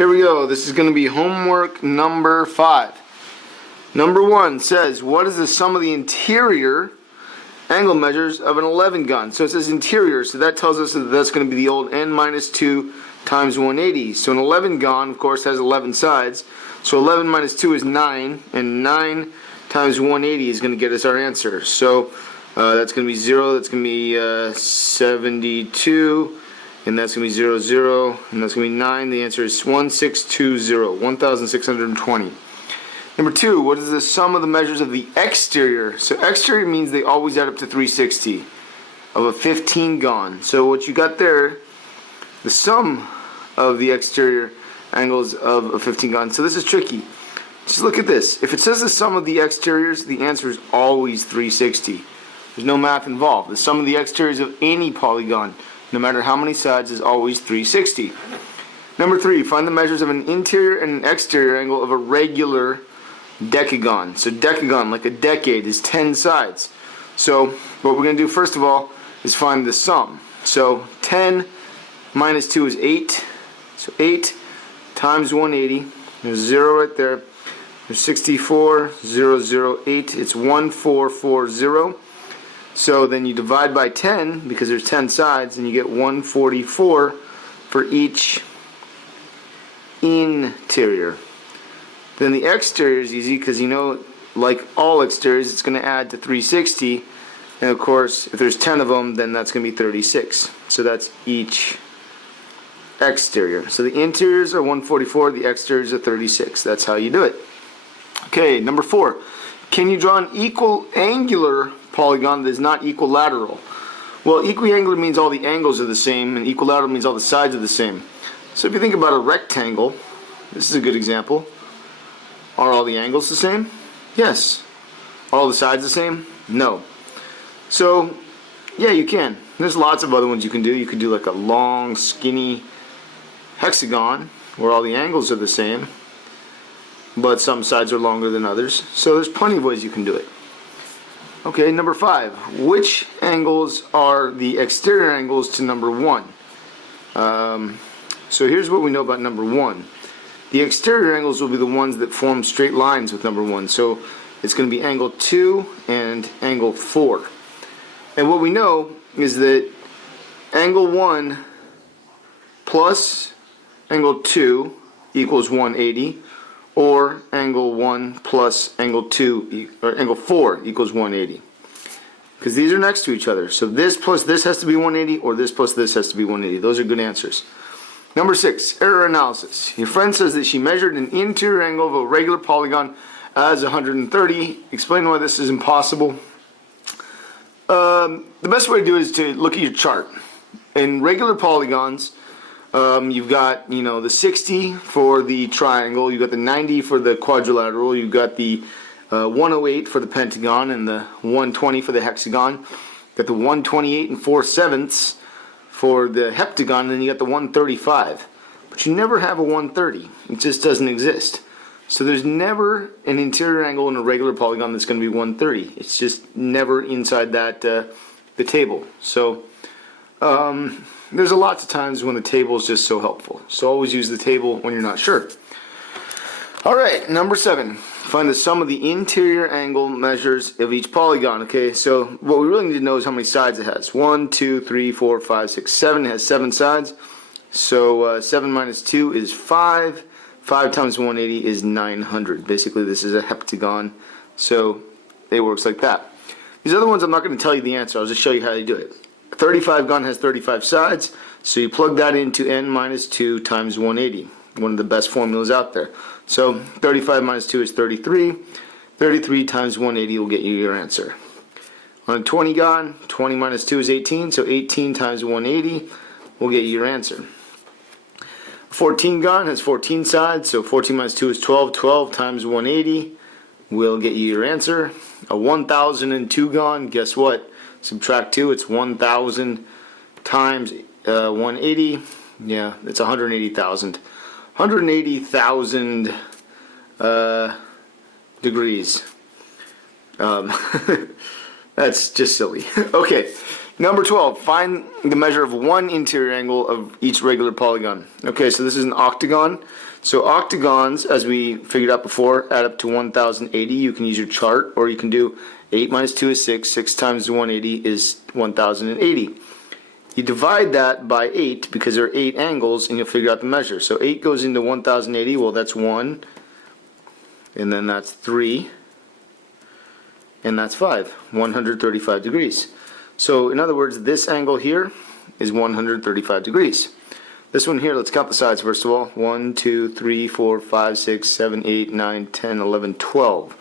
Here we go. This is going to be homework number 5. Number 1 says, what is the sum of the interior angle measures of an 11 gun? So it says interior, so that tells us that that's going to be the old n minus 2 times 180. So an 11 gun, of course, has 11 sides. So 11 minus 2 is 9, and 9 times 180 is going to get us our answer. So that's going to be 0, that's going to be 72, and that's going to be 0, 0, and that's going to be 9. The answer is 1620, 1620. Number 2, what is the sum of the measures of the exterior? So exterior means they always add up to 360 of a 15 gun. So what you got there, the sum of the exterior angles of a 15 gun. So this is tricky. Just look at this. If it says the sum of the exteriors, the answer is always 360. There's no math involved. The sum of the exteriors of any polygon, no matter how many sides, is always 360. Number 3, find the measures of an interior and an exterior angle of a regular decagon. So decagon, like a decade, is 10 sides. So what we're going to do first of all is find the sum. So 10 minus 2 is 8. So 8 times 180. There's 0 right there. There's 64, 0, 0, 8. It's 1440. So then you divide by 10, because there's 10 sides, and you get 144 for each interior. Then the exterior is easy, because you know, like all exteriors, it's going to add to 360. And of course, if there's 10 of them, then that's going to be 36. So that's each exterior. So the interiors are 144, the exteriors are 36. That's how you do it. Okay, number 4. Can you draw an equal angular polygon that is not equilateral? Well, equiangular means all the angles are the same, and equilateral means all the sides are the same. So if you think about a rectangle, this is a good example. Are all the angles the same? Yes. Are all the sides the same? No. So, yeah, you can. There's lots of other ones you can do. You could do like a long, skinny hexagon where all the angles are the same, but some sides are longer than others. So there's plenty of ways you can do it. Okay, number 5. Which angles are the exterior angles to number 1? So here's what we know about number 1. The exterior angles will be the ones that form straight lines with number 1. So it's going to be angle 2 and angle 4. And what we know is that angle 1 plus angle 2 equals 180, or angle 1 plus angle 2 or angle 4 equals 180. Because these are next to each other. So this plus this has to be 180, or this plus this has to be 180. Those are good answers. Number 6, error analysis. Your friend says that she measured an interior angle of a regular polygon as 130. Explain why this is impossible. The best way to do it is to look at your chart. In regular polygons, you've got, the 60 for the triangle, you've got the 90 for the quadrilateral, you've got the 108 for the pentagon, and the 120 for the hexagon. You've got the 128 and 4/7 for the heptagon, and then you got the 135. But you never have a 130. It just doesn't exist. So there's never an interior angle in a regular polygon that's going to be 130. It's just never inside that the table. So there's a lot of times when the table is just so helpful. So always use the table when you're not sure. Alright, number 7. Find the sum of the interior angle measures of each polygon. Okay, so what we really need to know is how many sides it has. 1, 2, 3, 4, 5, 6, 7. It has 7 sides. So 7 minus 2 is 5. 5 times 180 is 900. Basically, this is a heptagon. So it works like that. These other ones, I'm not going to tell you the answer. I'll just show you how you do it. A 35 gun has 35 sides. So you plug that into n minus 2 times 180. One of the best formulas out there. So 35 minus 2 is 33. 33 times 180 will get you your answer. On a 20 gun, 20 minus 2 is 18. So 18 times 180 will get you your answer. A 14 gun has 14 sides. So 14 minus 2 is 12. 12 times 180 will get you your answer. A 1002 gun, guess what? Subtract 2, it's 1000 times 180. Yeah, it's 180,000. 180,000 degrees. That's just silly. Okay, Number 12, find the measure of one interior angle of each regular polygon. Okay, so this is an octagon. So octagons, as we figured out before, add up to 1080. You can use your chart, or you can do 8 minus 2 is 6. 6 times 180 is 1080. You divide that by 8 because there are 8 angles, and you'll figure out the measure. So 8 goes into 1080. Well, that's 1, and then that's 3, and that's 5. 135 degrees. So in other words, this angle here is 135 degrees. This one here, let's count the sides first of all. 1, 2, 3, 4, 5, 6, 7, 8, 9, 10, 11, 12.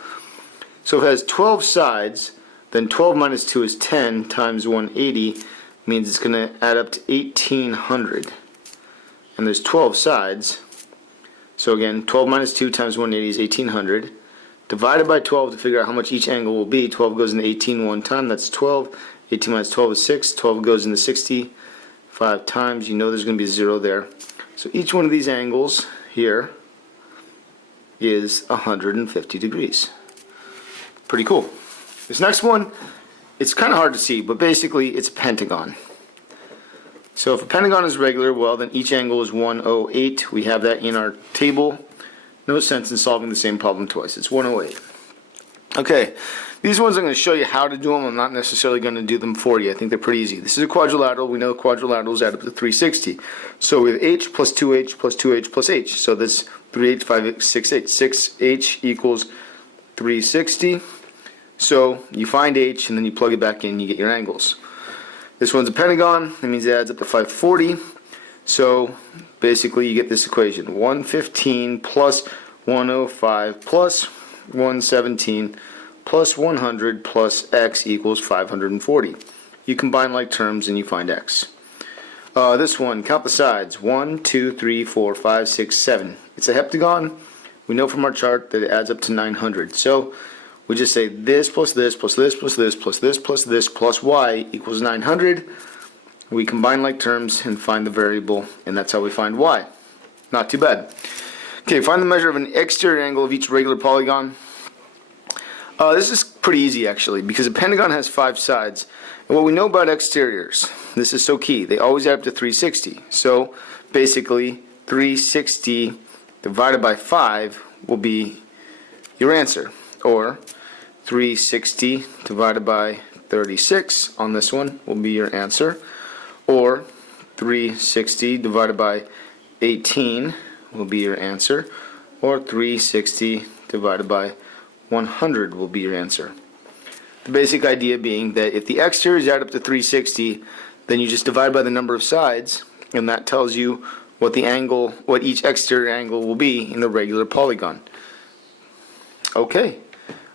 So if it has 12 sides, then 12 minus 2 is 10 times 180 means it's going to add up to 1800. And there's 12 sides. So again, 12 minus 2 times 180 is 1800. Divided by 12 to figure out how much each angle will be. 12 goes into 18 one time, that's 12. 18 minus 12 is 6. 12 goes into 60 5 times. You know there's going to be a 0 there. So each one of these angles here is 150 degrees. Pretty cool. This next one, it's kind of hard to see, but basically it's a pentagon. So if a pentagon is regular, well then each angle is 108. We have that in our table. No sense in solving the same problem twice. It's 108. Okay, these ones I'm going to show you how to do them. I'm not necessarily going to do them for you. I think they're pretty easy. This is a quadrilateral. We know quadrilaterals add up to 360. So we have h plus 2h plus 2h plus h. So this 3h, 5h, 6h. 6h equals 360. So you find h and then you plug it back in, you get your angles. This one's a pentagon. That means it adds up to 540. So basically you get this equation. 115 plus 105 plus 117 plus 100 plus x equals 540. You combine like terms and you find x. This one, count the sides. 1, 2, 3, 4, 5, 6, 7. It's a heptagon. We know from our chart that it adds up to 900. So we just say this plus this plus this plus this plus this plus this plus y equals 900. We combine like terms and find the variable, and that's how we find y. Not too bad. Okay, find the measure of an exterior angle of each regular polygon. This is pretty easy actually, because a pentagon has 5 sides. And what we know about exteriors, this is so key, they always add up to 360. So basically 360 divided by 5 will be your answer. Or 360 divided by 36 on this one will be your answer. Or 360 divided by 18 will be your answer. Or 360 divided by 100 will be your answer. The basic idea being that if the exteriors add up to 360, then you just divide by the number of sides, and that tells you what the angle, what each exterior angle will be in the regular polygon. Okay,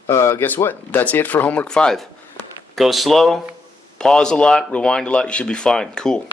guess what? That's it for homework 5. Go slow, pause a lot, rewind a lot, you should be fine. Cool.